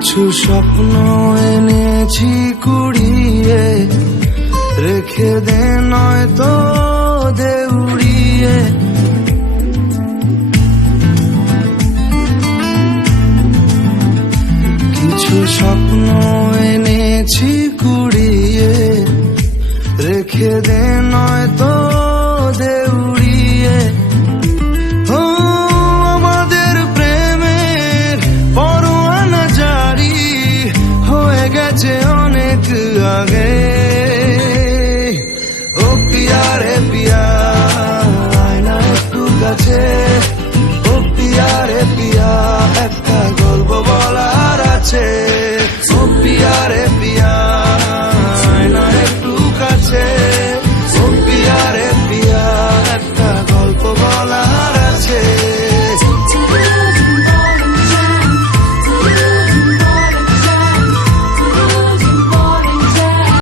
কিছু স্বপ্ন এনেছি কুড়িয়ে, রেখে দে নয়তো দে উড়িয়ে। কিছু স্বপ্ন এনেছি কুড়িয়ে, রেখে দে নয়তো দে উড়িয়ে। আমাদের প্রেমের পরোয়ানা জারি হয়ে গেছে অনেক আগে। ও পিয়া রে পিয়া, আয়না একটু কাছে। ও পিয়া রে পিয়া, একটা গল্প বলার আছে।